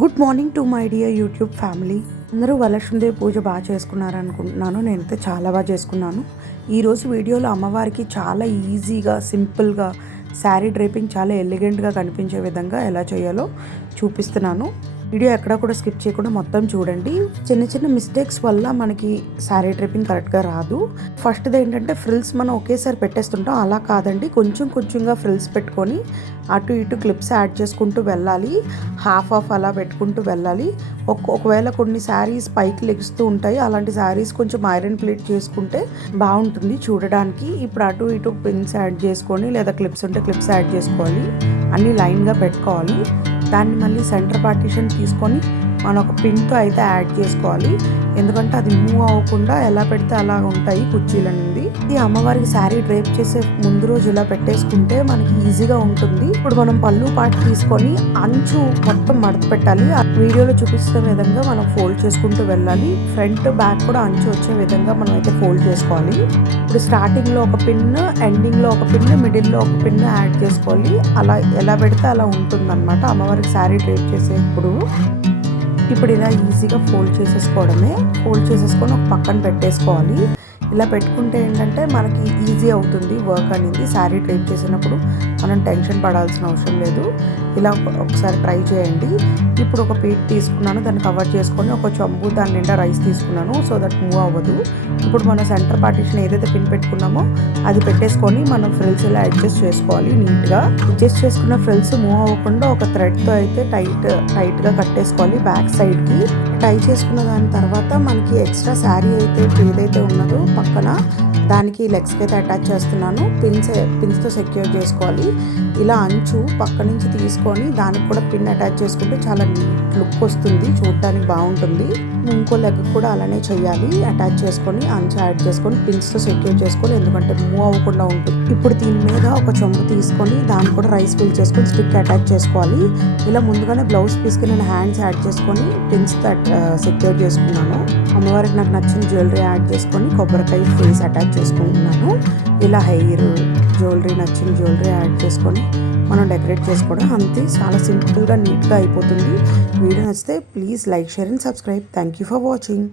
Good morning to my dear YouTube family. అందరూ వరలక్ష్మీదేవి పూజ బాగా చేసుకున్నారనుకుంటున్నాను. నేనైతే చాలా బాగా చేసుకున్నాను. ఈరోజు వీడియోలో అమ్మవారికి చాలా ఈజీగా, సింపుల్గా శారీ డ్రేపింగ్ చాలా ఎలిగెంట్గా కనిపించే విధంగా ఎలా చేయాలో చూపిస్తున్నాను. వీడియో ఎక్కడ కూడా స్కిప్ చేయకుండా మొత్తం చూడండి. చిన్న చిన్న మిస్టేక్స్ వల్ల మనకి శారీ డ్రేపింగ్ కరెక్ట్గా రాదు. ఫస్ట్ది ఏంటంటే ఫ్రిల్స్ మనం ఒకేసారి పెట్టేస్తుంటాం, అలా కాదండి. కొంచెం కొంచెంగా ఫ్రిల్స్ పెట్టుకొని అటు ఇటు క్లిప్స్ యాడ్ చేసుకుంటూ వెళ్ళాలి. హాఫ్ అలా పెట్టుకుంటూ వెళ్ళాలి. ఒకవేళ కొన్ని శారీస్ పైకి లెగుస్తూ ఉంటాయి, అలాంటి శారీస్ కొంచెం ఐరన్ ప్లేట్ చేసుకుంటే బాగుంటుంది చూడడానికి. ఇప్పుడు అటు ఇటు పిన్స్ యాడ్ చేసుకొని లేదా క్లిప్స్ ఉంటే క్లిప్స్ యాడ్ చేసుకోవాలి. అన్నీ లైన్గా పెట్టుకోవాలి. దాన్ని మళ్ళీ సెంటర్ పార్టీషన్ తీసుకొని మనం ఒక పిన్తో అయితే యాడ్ చేసుకోవాలి. ఎందుకంటే అది మూవ్ అవ్వకుండా ఎలా పెడితే అలా ఉంటాయి కుర్చీల నుండి. ఈ అమ్మవారికి శారీ డ్రేప్ చేసే ముందు రోజు ఇలా పెట్టేసుకుంటే మనకి ఈజీగా ఉంటుంది. ఇప్పుడు మనం పళ్ళు పార్ట్ తీసుకొని అంచు మొత్తం మడత పెట్టాలి. ఆ వీడియోలో చూపిస్తున్న విధంగా మనం ఫోల్డ్ చేసుకుంటూ వెళ్ళాలి. ఫ్రంట్ బ్యాక్ కూడా అంచు వచ్చే విధంగా మనం అయితే ఫోల్డ్ చేసుకోవాలి. ఇప్పుడు స్టార్టింగ్లో ఒక పిన్, ఎండింగ్లో ఒక పిన్, మిడిల్లో ఒక పిన్ యాడ్ చేసుకోవాలి. అలా ఎలా పెడితే అలా ఉంటుందన్నమాట అమ్మవారికి శారీ డ్రేప్ చేసేప్పుడు. ఇప్పుడు ఇలా ఈజీగా ఫోల్డ్ చేసేసుకోవడమే. ఫోల్డ్ చేసేసుకొని ఒక పక్కన పెట్టేసుకోవాలి. ఇలా పెట్టుకుంటే ఏంటంటే మనకి ఈజీ అవుతుంది వర్క్ అనేది. శారీ డ్రేప్ చేసినప్పుడు మనం టెన్షన్ పడాల్సిన అవసరం లేదు. ఇలా ఒకసారి ట్రై చేయండి. ఇప్పుడు ఒక ప్లేట్ తీసుకున్నాను, దాన్ని కవర్ చేసుకొని ఒక చెంబు దాని నిండా రైస్ తీసుకున్నాను, సో దట్ మూవ్ అవ్వదు. ఇప్పుడు మనం సెంటర్ పార్టీషన్ ఏదైతే పిన్ పెట్టుకున్నామో అది పెట్టేసుకొని మనం ఫ్రిల్స్ ఇలా అడ్జస్ట్ చేసుకోవాలి. నీట్గా అడ్జస్ట్ చేసుకున్న ఫ్రిల్స్ మూవ్ అవ్వకుండా ఒక థ్రెడ్తో అయితే టైట్గా కట్టేసుకోవాలి బ్యాక్ సైడ్కి. టై చేసుకున్న దాని తర్వాత మనకి ఎక్స్ట్రా శారీ అయితే ఏదైతే ఉన్నదో పక్కన దానికి లెగ్స్కి అయితే అటాచ్ చేస్తున్నాను. పిన్స్తో సెక్యూర్ చేసుకోవాలి. ఇలా అంచు పక్క నుంచి తీసుకొని దానికి కూడా పిన్ అటాచ్ చేసుకుంటే చాలా నీట్ లుక్ వస్తుంది, చూడడానికి బాగుంటుంది. ఇంకో లెగ్ కూడా అలానే చేయాలి. అటాచ్ చేసుకొని అంచు యాడ్ చేసుకొని పిన్స్తో సెక్యూర్ చేసుకొని, ఎందుకంటే మూవ్ అవ్వకుండా ఉంటుంది. ఇప్పుడు దీని మీద ఒక చెంబు తీసుకొని దాన్ని కూడా రైస్ ఫిల్ చేసుకొని స్టిక్ అటాచ్ చేసుకోవాలి. ఇలా ముందుగానే బ్లౌజ్ పీస్కి నేను హ్యాండ్స్ యాడ్ చేసుకొని పిన్స్తో సెక్యూర్ చేసుకున్నాను. అమ్మవారికి నాకు నచ్చిన జ్యువెలరీ యాడ్ చేసుకొని కొబ్బరికాయ ఫేస్ అటాచ్ చేసుకుంటున్నాను. ఇలా హెయిర్ జ్యువెలరీ, నచ్చిన జ్యువెలరీ యాడ్ చేసుకొని మనం డెకరేట్ చేసుకోవడం అంతే. చాలా సింపుల్గా, నీట్గా అయిపోతుంది. వీడియో నచ్చితే please like, share and subscribe. Thank you for watching.